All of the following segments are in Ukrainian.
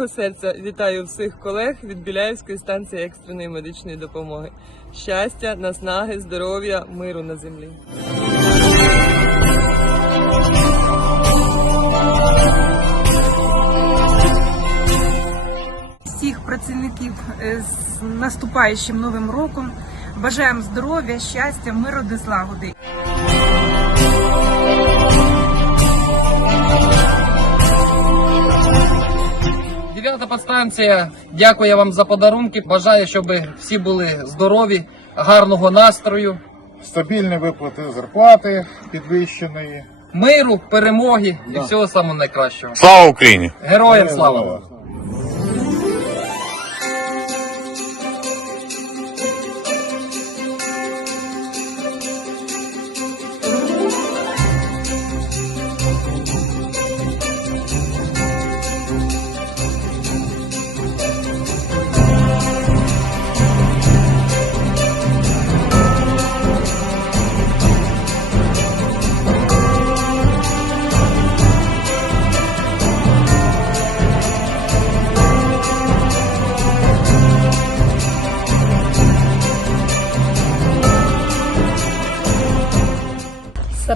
щирого серця вітаю всіх колег від Біляївської станції екстреної медичної допомоги. Щастя, наснаги, здоров'я, миру на землі. всіх працівників е, з наступаючим новим роком. Бажаємо здоров'я, щастя, миру та злагоди. Подстанція. Дякую вам за подарунки. Бажаю, щоб всі були здорові, гарного настрою, стабільні виплати зарплати підвищеної. миру, перемоги і всього самого найкращого. Слава Україні! Героям слава!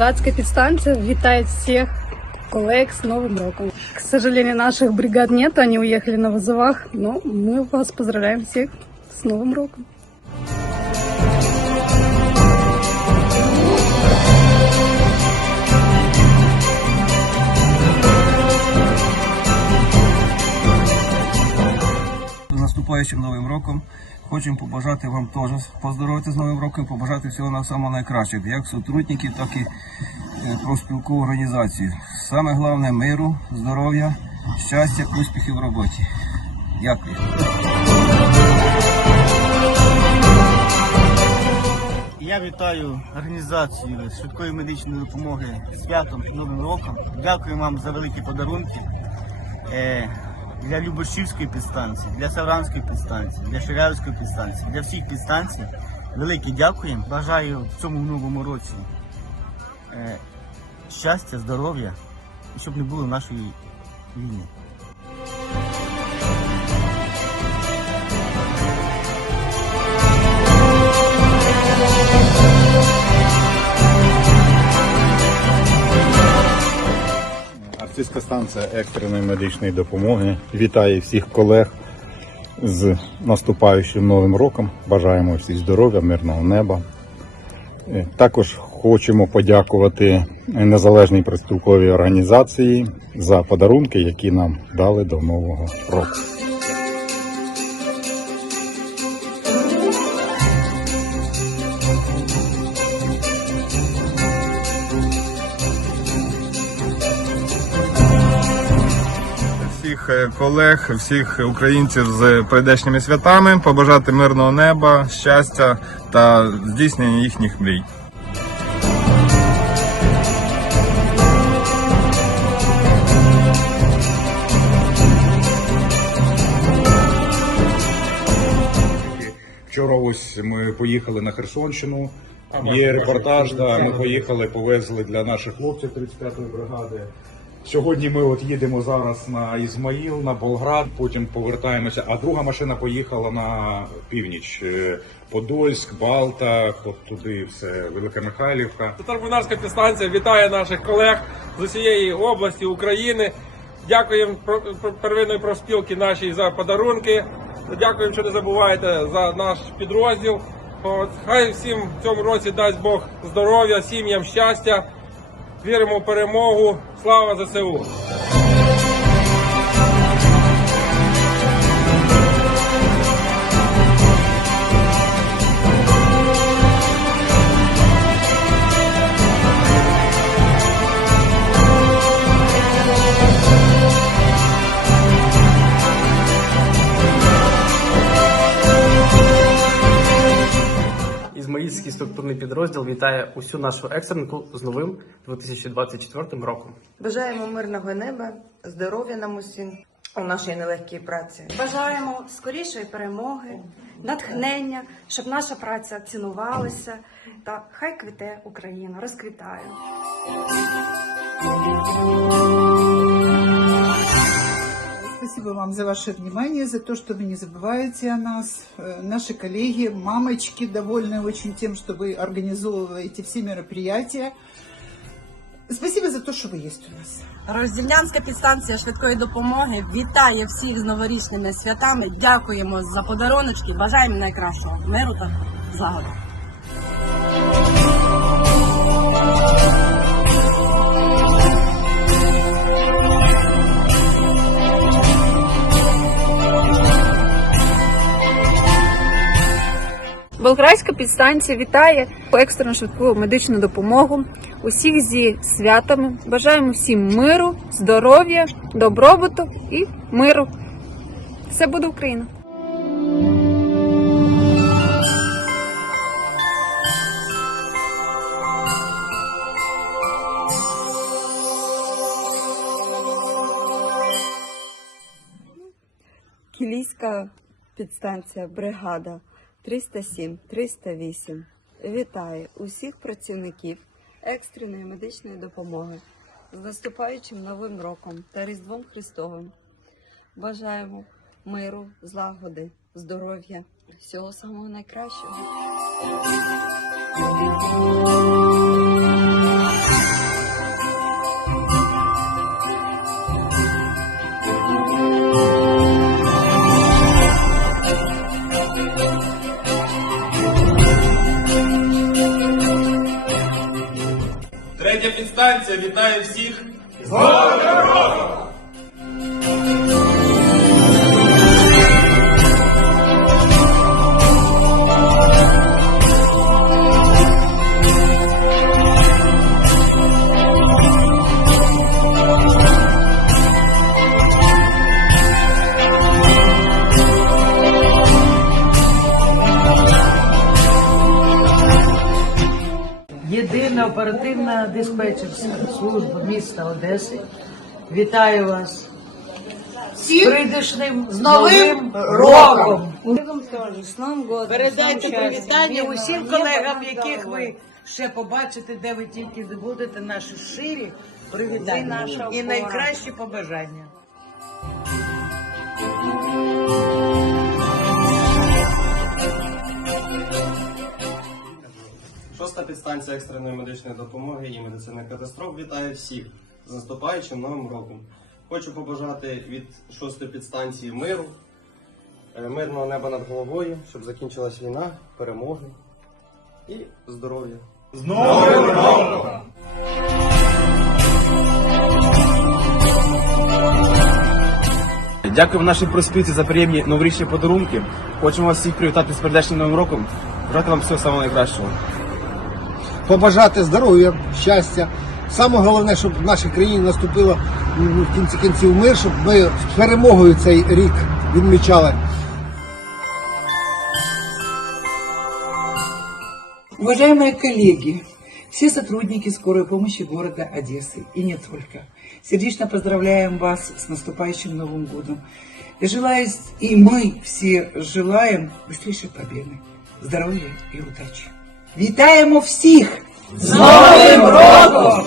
Саратская подстанция витает всех коллег с Новым роком. К сожалению, наших бригад нет, они уехали на вызовах, но мы вас поздравляем всех с Новым роком. Наступаючим новим роком. Хочемо побажати вам теж поздоровити з новим роком, побажати всього на самого найкращого, як сотрудників, так і е, профспілкову організацію. Саме головне миру, здоров'я, щастя, успіхів в роботі. Дякую. Я вітаю організацію швидкої медичної допомоги святом Новим роком. Дякую вам за великі подарунки е, для Любошівської підстанції, для Савранської підстанції, для Ширявської підстанції, для всіх підстанцій. Велике дякую. Бажаю в цьому новому році е, щастя, здоров'я щоб не було нашої війни. Артистська станція екстреної медичної допомоги вітає всіх колег з наступаючим новим роком. Бажаємо всіх здоров'я, мирного неба. Е, Також хочемо подякувати незалежній приступковій організації за подарунки, які нам дали до нового року. Всіх е, колег, всіх українців з прийдешніми святами, побажати мирного неба, щастя та здійснення їхніх мрій. Вчора ось ми поїхали на Херсонщину. Є репортаж, да, ми поїхали, повезли для наших хлопців 35-ї бригади. Сьогодні ми от їдемо зараз на Ізмаїл, на Болград, потім повертаємося. А друга машина поїхала на північ. Е, Подольськ, Балта, от туди все, Велика Михайлівка. Татарбунарська підстанція вітає наших колег з усієї області України. Дякуємо первинної профспілки нашій за подарунки. Дякуємо, що не забуваєте за наш підрозділ. От, хай всім в цьому році дасть Бог здоров'я, сім'ям щастя. Віримо в перемогу. Слава ЗСУ! Структурний підрозділ вітає усю нашу екстренку з новим 2024 роком. Бажаємо мирного неба, здоров'я нам усім у нашій нелегкій праці. Бажаємо скорішої перемоги, натхнення, щоб наша праця цінувалася та хай квіте Україна, розквітає Спасибо вам. вам за ваше внимание, за то, что вы не забываете о нас. Э, Наши коллеги, мамочки довольны очень тем, что вы организовываете все мероприятия. Спасибо за то, что вы есть у нас. Роздільнянська підстанція швидкої допомоги вітає всіх з новорічними святами. Дякуємо за подаруночки. Бажаємо найкращого миру та злагоди. Болградська підстанція вітає екстрену швидку медичну допомогу. Усіх зі святами. Бажаємо всім миру, здоров'я, добробуту і миру. Все буде Україна! Кілійська підстанція бригада 307 308 вітає усіх працівників екстреної медичної допомоги з наступаючим новим роком та Різдвом Христовим. Бажаємо миру, злагоди, здоров'я, всього самого найкращого. Підстанція вітає всіх. Єдина оперативна диспетчерська служба міста Одеси. Вітаю вас з прийдешним з новим роком. Передайте привітання усім колегам, яких ви ще побачите, де ви тільки будете наші щирі привітання і найкращі побажання. Шоста підстанція екстреної медичної допомоги і медицини катастроф вітає всіх з наступаючим новим роком. Хочу побажати від шостої підстанції миру, е, мирного неба над головою, щоб закінчилась війна, перемоги і здоров'я. Дякуємо нашій проспілці за приємні новорічні подарунки. Хочемо вас всіх привітати з прийдешнім новим роком. Бажати вам всього самого найкращого Побажати здоров'я, щастя. Саме головне, щоб в нашій країні наступило м, в кінці кінців мир, щоб ми з перемогою цей рік відмічали. Уважаемые коллеги, все сотрудники скорой помощи города Одессы и не только, сердечно поздравляем вас с наступающим Новым годом. И желаю, и мы все желаем быстрейшей победы, здоровья и удачи. Вітаємо всіх з Новим роком!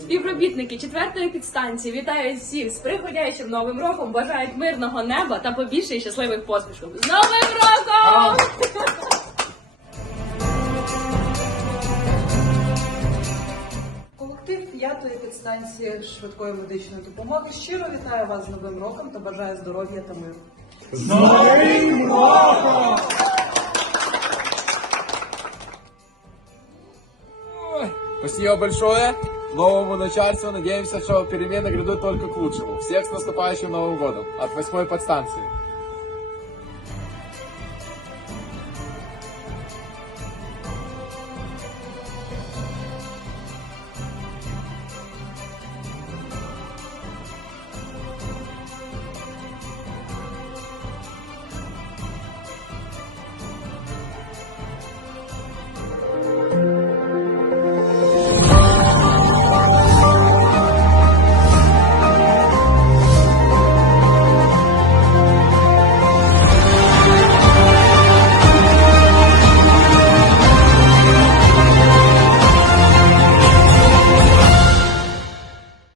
Співробітники четвертої підстанції вітають всіх з приходяючим новим роком, бажають мирного неба та побільше і щасливих посмішок. З новим роком! п'ятої підстанції швидкої медичної допомоги щиро вітає вас з Новим роком та бажає здоров'я та миру. Спасибо большое. Новому начальству. Надеемся, что перемены грядут только к лучшему. Всех с наступающим Новым годом. От восьмой подстанции.